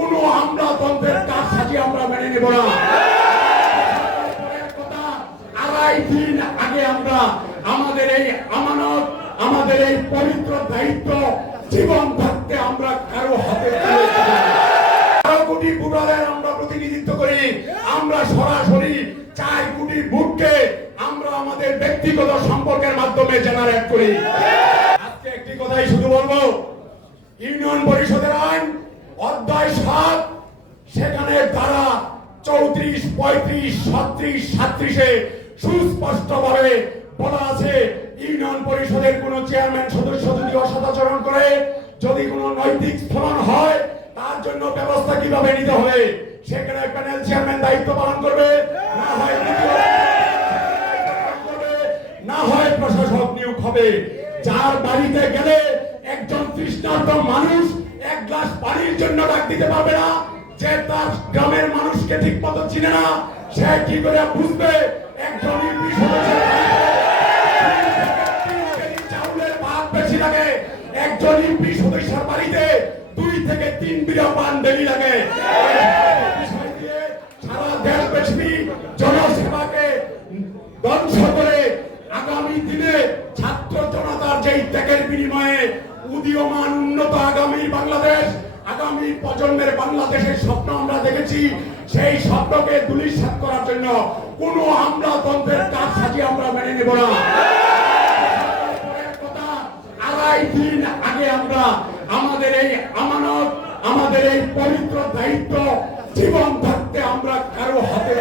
কোন আমলাতন্ত্রের কাজ সাজিয়ে আমরা মেনে নেব না। আড়াই দিন আগে আমরা আমাদের এই আমানত, আমাদের এই পবিত্র দায়িত্ব জীবন থাকতে আমরা কারো হাতে তুলে দেব না। 12 কোটি ভোটারের আমরা প্রতিনিধিত্ব করি। আমরা সরাসরি 4 কোটি ভোটকে আমরা আমাদের ব্যক্তিগত সম্পর্কের মাধ্যমে জেনারেট করি। আজকে একটি কথাই শুধু বলবো, ইউনিয়ন পরিষদের আইন অধ্যায় 7 সেখানে ধারা 34, 35, 36, 37-এ সুস্পষ্টভাবে বলা আছে, ইউনিয়ন পরিষদের কোন চেয়ারম্যান সদস্য যদি অসদাচরণ করে, যদি কোনো নৈতিক স্খলন হয়, তার জন্য ব্যবস্থা কিভাবে নিতে হবে। সেখানে প্যানেল চেয়ারম্যান দায়িত্ব পালন করবে, না হয় প্রশাসক নিয়োগ হবে। যার বাড়িতে গেলে একজন তৃষ্ণার্ত মানুষ এক গ্লাস পানির জন্য ডাক দিতে পারবে না, যে তার গ্রামের মানুষকে ঠিক মতো চিনে না, সে কি করে বুঝবে একজন ইউপি সদস্যের চাউলের ভাত বেশি লাগে, একজন ইউপি সদস্যের বাড়িতে 2 থেকে 3 বিঘা পান দেরি লাগে। সারা দেশব্যাপী জনসেবাকে ধ্বংস করে আগামী দিনে ছাত্র জনতার যেই ত্যাগের বিনিময়ে উদীয়মান উন্নত আগামী বাংলাদেশ, আগামী প্রজন্মের বাংলাদেশের স্বপ্ন আমরা দেখেছি, সেই স্বপ্নকে ধূলিসাৎ করার জন্য কোন আমলাতন্ত্রের কাজ সাজিয়ে আমরা মেনে নেব না। আড়াই দিন আগে আমরা আমাদের এই আমানত, আমাদের এই পবিত্র দায়িত্ব জীবন থাকতে আমরা কারো হাতে